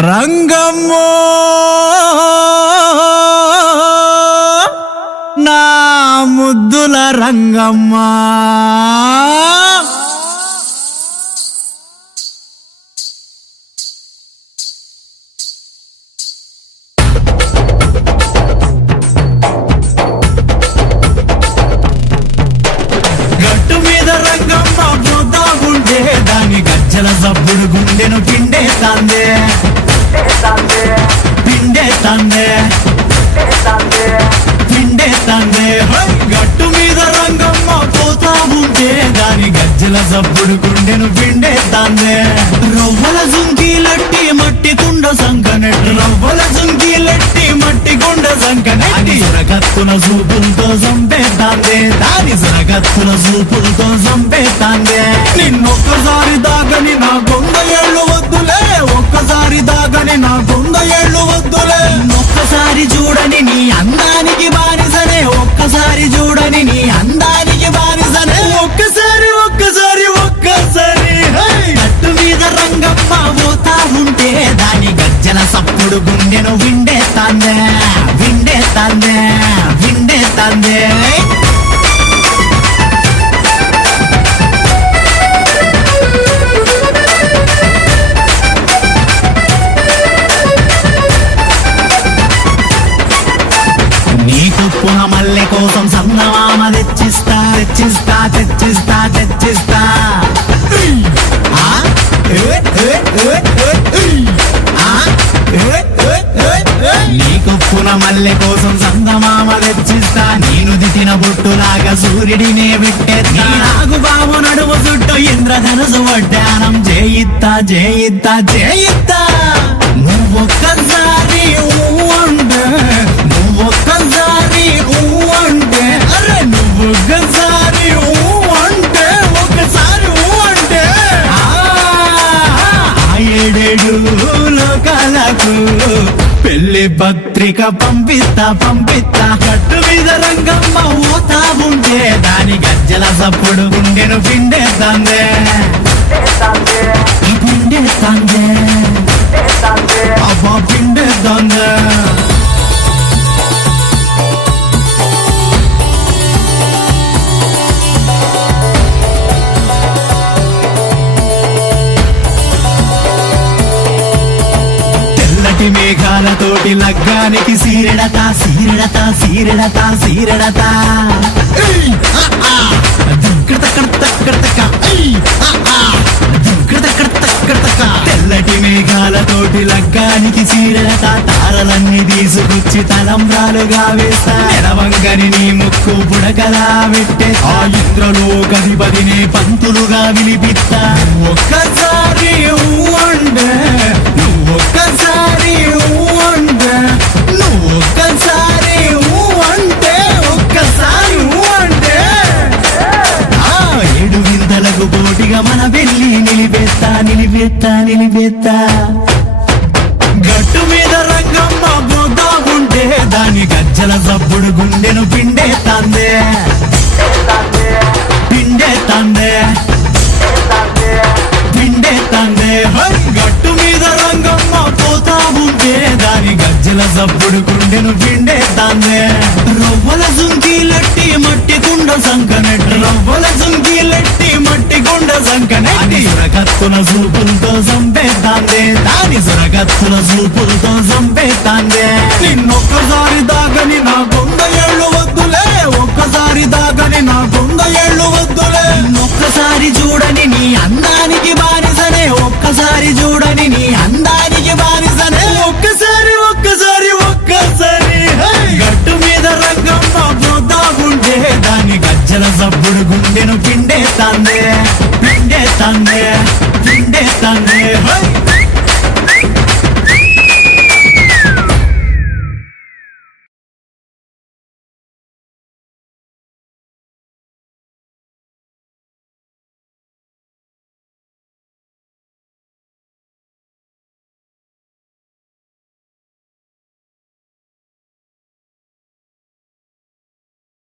రంగమ్మో నా ముద్దుల రంగమ్మ గట్టు మీద రంగమ్మ పోతాగుంటే దాని గజ్జల సబ్బుడు గుండెను పిండే తందే పిండే తందే పిండే తందే గట్టు మీద రంగమ్మ పోతాగుంటే దాని గజ్జల సబ్బుడు గుండెను పిండే తందే రవ్వల జుంకీలట్టి మట్టి కుండ సంకనెట్టి రవ్వల జుంకీలట్టి మట్టి కుండ సంకనెట్టి సరగత్తున చూపులతో చంపేతాందే దాని సరగత్తున చూపులతో చంపేతాందే నిన్నొక్కసారి దాగని నా గొంద ఏళ్ళు వద్దులే ఒక్కసారి దాగని నా గొంద ఏళ్ళు వద్దులే ఒక్కసారి చూడని నీ అందానికి బానిసనే ఒక్కసారి చూడని నీ అందానికి బానిసనే ఒక్కసారి ఒక్కసారి ఒక్కసారి గట్టు మీద రంగమ్మ పోతా ఉంటే దాని గజ్జల సప్పుడు గుండెను విండే తందే విండే తందే విండే తందే నీకు పునమల్లె కోసం సంగమామ తెచ్చిస్తా తెచ్చిస్తా తెచ్చిస్తా తెచ్చిస్తా నీకు పునమల్లె కోసం సంగమామ తెచ్చిస్తా నేను దిటిన బొట్టులాగా సూర్యుడినే పెట్టేస్తా నాగు బాబు నడుము చుట్టూ ఇంద్రధనుసు వడ్డానం చేయిత్తా చేయిత్తా చేయిత్తా నువ్వొక్కసారి అంటే నువ్వొక్కసారి అంటే అరే నువ్వొక్కసారి అంటే ఒక్కసారి అంటే ఏడేడు లోకాలకు పెళ్లి పత్రిక పంపిస్తా పంపిస్తా గట్టు మీద రంగమ్మ పోతా ఉంటే దాని గజ్జల సప్పుడు గుండెను పిండేస్తాందే పిండేస్తాందే అబ్బా పిండేస్తాందే మేఘాలతోటి లగ్గానికి సీరెడత సీరెడత సీరెడత సీరెడత తెల్లటి మేఘాలతోటి లగ్గానికి సీరెడత తారలన్నీ తీసుకొచ్చి తలంబ్రాలుగా వేస్తా ఎడవంగని నీ ముక్కు బుడకలా పెట్టే ఆ ఇంద్రలోకధిపతినే పంతులుగా విలిపిస్తా ఒక్కసారి అంటే నువ్వొక్కసారి అంటే నువ్వొక్కసారి అంటే ఒక్కసారి అంటే ఏడు వింతలకు పోటీగా మన వెళ్ళి నిలిపేస్తా నిలిపేస్తా నిలిపేస్తా గట్టు మీద రంగమ్మ పోతా ఉంటే దాని గజ్జల సప్పుడు గుండెను పిండే తందే పిండే తందే పిండే తందే గట్టు మీద రంగమ్మ పోతా ఉంటే దాని గజ్జల సప్పుడు గుండెను పిండే తందే రవ్వల జుంకీలట్టి మట్టి కుండ సంకనెట్టి రవ్వల జుంకీలట్టి మట్టి కుండ సంకనెట్టి సురగత్తున చూపులతో చంపేతాందే దాని సురగత్తున చూపులతో చంపేతాందే నిన్నొక్కసారి దాగని నా గొంద ఏళ్ళు వద్దులే ఒక్కసారి దాగని నా గొంద ఏళ్ళు వద్దులే ఒక్కసారి చూడని నీ అందానికి బానిసనే ఒక్కసారి చూడని నీ అందానికి బానిసనే ఒక్కసారి ఒక్కసారి ఒక్కసారి గట్టు మీద రంగమ్మ పోతా ఉంటే దాని గజ్జల సబ్బుడు గుండెను పిండే తందే పిండే తందే